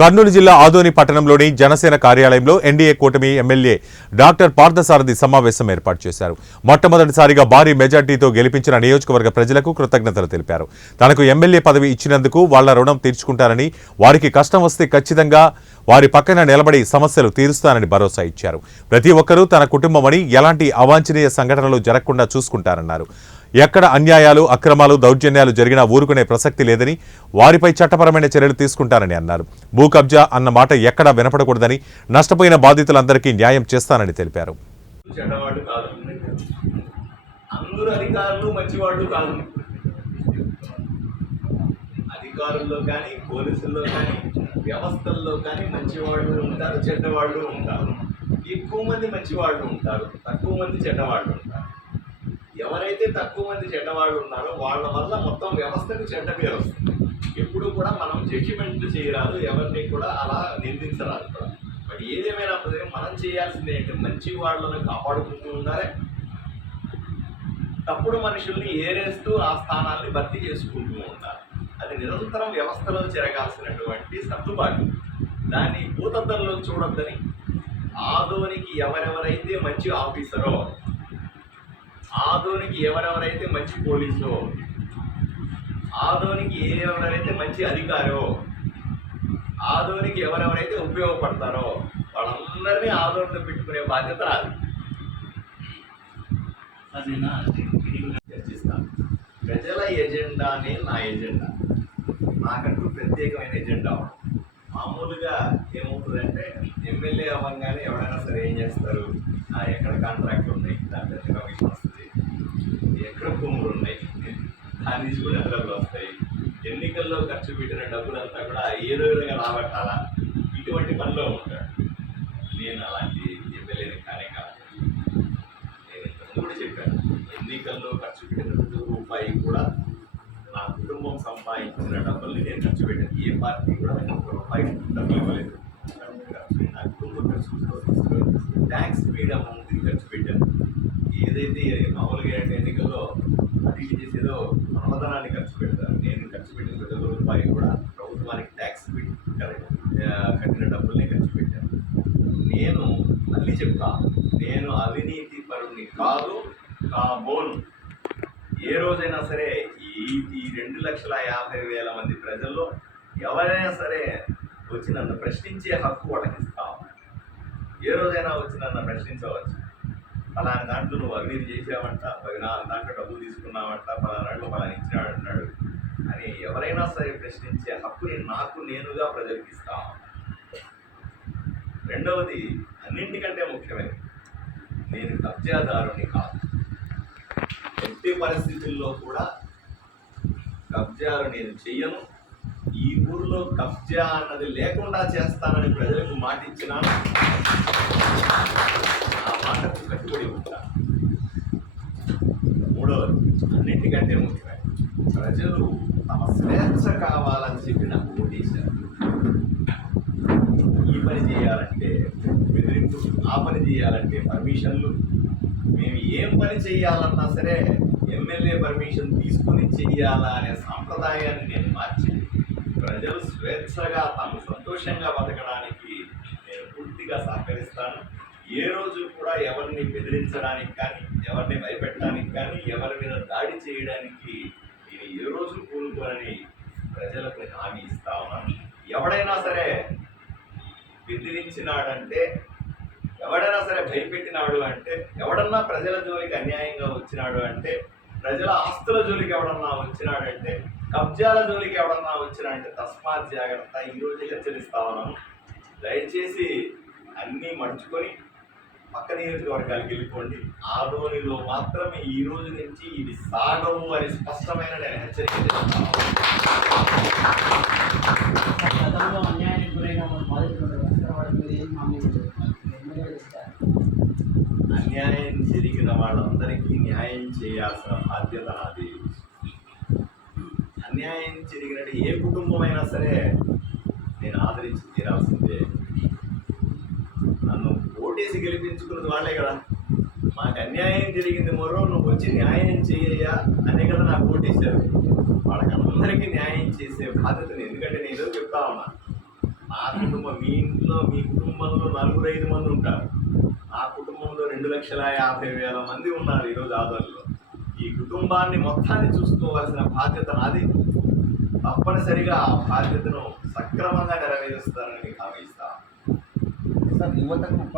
కర్నూలు జిల్లా ఆదోని పట్టణంలోని జనసేన కార్యాలయంలో ఎన్డీఏ కూటమి ఎమ్మెల్యే డాక్టర్ పార్థసారథి సమావేశం ఏర్పాటు చేశారు. మొట్టమొదటిసారిగా భారీ మెజార్టీతో గెలిపించిన నియోజకవర్గ ప్రజలకు కృతజ్ఞతలు తెలిపారు. తనకు ఎమ్మెల్యే పదవి ఇచ్చినందుకు వాళ్ల రుణం తీర్చుకుంటారని, వారికి కష్టం వస్తే ఖచ్చితంగా వారి పక్కన నిలబడి సమస్యలు తీరుస్తానని భరోసా ఇచ్చారు. ప్రతి ఒక్కరూ తన కుటుంబమని, ఎలాంటి అవాంఛనీయ సంఘటనలు జరగకుండా చూసుకుంటారన్నారు. ఎక్కడ అన్యాయాలు, అక్రమాలు, దౌర్జన్యాలు జరిగినా ఊరుకునే ప్రసక్తి లేదని, వారిపై చట్టపరమైన చర్యలు తీసుకుంటారని అన్నారు. భూ కబ్జా అన్న మాట ఎక్కడా వినపడకూడదని, నష్టపోయిన బాధితులందరికీ న్యాయం చేస్తానని తెలిపారు. అధికారుల్లో కానీ, పోలీసుల్లో కానీ, వ్యవస్థల్లో కానీ మంచివాళ్ళు ఉంటారు, చెడ్డవాళ్ళు ఉంటారు. ఎక్కువ మంది మంచివాళ్ళు ఉంటారు, తక్కువ మంది చెడ్డవాళ్ళు ఉంటారు. ఎవరైతే తక్కువ మంది చెడ్డవాళ్ళు ఉన్నారో వాళ్ళ వల్ల మొత్తం వ్యవస్థకు చెడ్డ పేరు వస్తుంది. ఎప్పుడు కూడా మనం జడ్జిమెంట్లు చేయరాదు, ఎవరిని కూడా అలా నిందించరాదు కూడా. బట్ ఏదేమైనా మనం చేయాల్సింది ఏంటి, మంచి వాళ్ళను కాపాడుకుంటూ ఉండాలి, తప్పుడు మనుషుల్ని ఏరేస్తూ ఆ స్థానాన్ని భర్తీ చేసుకుంటూ ఉండాలి. అది నిరంతరం వ్యవస్థలో జరగాల్సినటువంటి సర్దుబాటు. దాన్ని భూతద్దంలో చూడొద్దని, ఆదోనికి ఎవరెవరైతే మంచి ఆఫీసరో, ఆదోనికి ఎవరెవరైతే మంచి పోలీసో, ఆదోనికి ఎవరెవరైతే మంచి అధికారో, ఆదోనికి ఎవరెవరైతే ఉపయోగపడతారో వాళ్ళందరినీ ఆదోనిలో పెట్టుకునే బాధ్యత రాదు. చర్చిస్తాను. ప్రజల ఎజెండానే నా ఎజెండా. నాకంటూ ప్రత్యేకమైన ఎజెండా. మామూలుగా ఏమవుతుందంటే, ఎమ్మెల్యే అవ్వగానే ఎవరైనా సరే ఏం చేస్తారు, ఎక్కడ కాంట్రాక్ట్లు ఉన్నాయి దాంట్లో కమిషన్ వస్తుంది, ఎక్కడ భూములు ఉన్నాయి దాని నుంచి కూడా డబ్బులు వస్తాయి, ఎన్నికల్లో ఖర్చు పెట్టిన డబ్బులంతా కూడా ఏదో విధంగా రాబట్టాలా, ఇటువంటి పనిలో ఉంటాడు. నేను అలాంటి ఎమ్మెల్యేని కానే కాదు. నేను ఇంతకుముందు కూడా చెప్పాను, ఎన్నికల్లో ఖర్చు పెట్టిన ప్రతి రూపాయి కూడా నా కుటుంబం సంపాదించిన డబ్బుల్ని నేను ఖర్చు పెట్టాను. ఏ పార్టీ కూడా నేను ఒక్క రూపాయి డబ్బులు ఇవ్వలేదు. నా కుటుంబం ఖర్చు, ట్యాక్స్ పేడ్ అమౌంట్ని ఖర్చు పెట్టాను. ఏదైతే మామూలుగా ఎన్నికల్లో అటు ఇటు చేసేదో అన్నదానాన్ని ఖర్చు పెడతారు. నేను ఖర్చు పెట్టిన ప్రతి రూపాయి కూడా ప్రభుత్వానికి ట్యాక్స్ కట్టిన డబ్బుల్ని ఖర్చు పెట్టాను. నేను మళ్ళీ చెప్తాను, నేను అవినీతి పరుని కాదు, కాబోను. ఏ రోజైనా సరే ఈ 2,50,000 మంది ప్రజల్లో ఎవరైనా సరే వచ్చి నన్ను ప్రశ్నించే హక్కు వాళ్ళకి ఇస్తాం. ఏ రోజైనా వచ్చి నన్ను ప్రశ్నించవచ్చు. ఫలానా దాంట్లో నువ్వు అవినీతి చేసావంట, దాంట్లో డబ్బులు తీసుకున్నావంట, ఫలానాళ్ళు ఫలానా ఇచ్చినాడు అంటున్నాడు అని ఎవరైనా సరే ప్రశ్నించే హక్కుని నాకు నేనుగా ప్రజలకు ఇస్తాను. రెండవది, అన్నింటికంటే ముఖ్యమైనది, నేను కబ్జాదారుని కాదు. ఎట్టి పరిస్థితుల్లో కూడా కబ్జాలు నేను చెయ్యను. ఈ ఊర్లో కబ్జా అన్నది లేకుండా చేస్తానని ప్రజలకు మాట ఇచ్చినాను. ఆ మాటకు కట్టుబడి ఉంటాను. మూడవది, అన్నింటికంటే ముఖ్యమైన, ప్రజలు తమ స్వేచ్ఛ కావాలని చెప్పి నాకు ఓటేశారు. ఈ పని చేయాలంటే బెదిరింపు, ఆ పని చేయాలంటే పర్మిషన్లు. మేము ఏం పని చేయాలన్నా సరే ఎమ్మెల్యే పర్మిషన్ తీసుకుని చెయ్యాలా అనే సాంప్రదాయాన్ని నేను మార్చి, ప్రజలు స్వేచ్ఛగా తాము సంతోషంగా బతకడానికి నేను పూర్తిగా సహకరిస్తాను. ఏ రోజు కూడా ఎవరిని బెదిరించడానికి కానీ, ఎవరిని భయపెట్టడానికి కానీ, ఎవరి మీద దాడి చేయడానికి నేను ఏ రోజు కూరుకోనని ప్రజలకు హామీ ఇస్తా ఉన్నాను. ఎవడైనా సరే బెదిరించినాడంటే, ఎవడైనా సరే భయపెట్టినాడు అంటే, ఎవడన్నా ప్రజల జోలికి అన్యాయంగా వచ్చినాడు అంటే, ప్రజల ఆస్తుల జోలికి ఎవడన్నా వచ్చినాడంటే, కబ్జాల జోలికి ఎవడన్నా వచ్చినాడంటే తస్మాత్ జాగ్రత్త. ఈరోజు హెచ్చరిస్తా ఉన్నాను. దయచేసి అన్నీ మర్చుకొని పక్క నియోజకవర్గాలకు వెళ్ళిపోండి. ఆదోనిలో మాత్రమే ఈ రోజు నుంచి ఇది సాగవు అని స్పష్టమైన నేను హెచ్చరిక చేస్తాను. అన్యాయం జరిగిన వాళ్ళందరికీ న్యాయం చేయాల్సిన బాధ్యత నాది. అన్యాయం జరిగినట్టు ఏ కుటుంబమైనా సరే నేను ఆదరించి తీరాల్సిందే. నన్ను ఓటేసి గెలిపించుకున్నది వాళ్ళే కదా. మాకు అన్యాయం జరిగింది మరో, నువ్వు వచ్చి న్యాయం చేయయ్యా అనే కదా నాకు ఓటేశారు. వాళ్ళకందరికీ న్యాయం చేసే బాధ్యతని, ఎందుకంటే నేను ఏదో చెప్తా ఉన్నా, నా కుటుంబం, మీ ఇంట్లో మీ కుటుంబంలో 4-5 మంది ఉంటారు. నా కుటుంబంలో 2,50,000 మంది ఉన్నారు ఈరోజు ఆదోళనలో. ఈ కుటుంబాన్ని మొత్తాన్ని చూసుకోవాల్సిన బాధ్యత నాది. తప్పనిసరిగా ఆ బాధ్యతను సక్రమంగా నెరవేరుస్తారని మీకు హామీ ఇస్తాను. సార్ యువతకు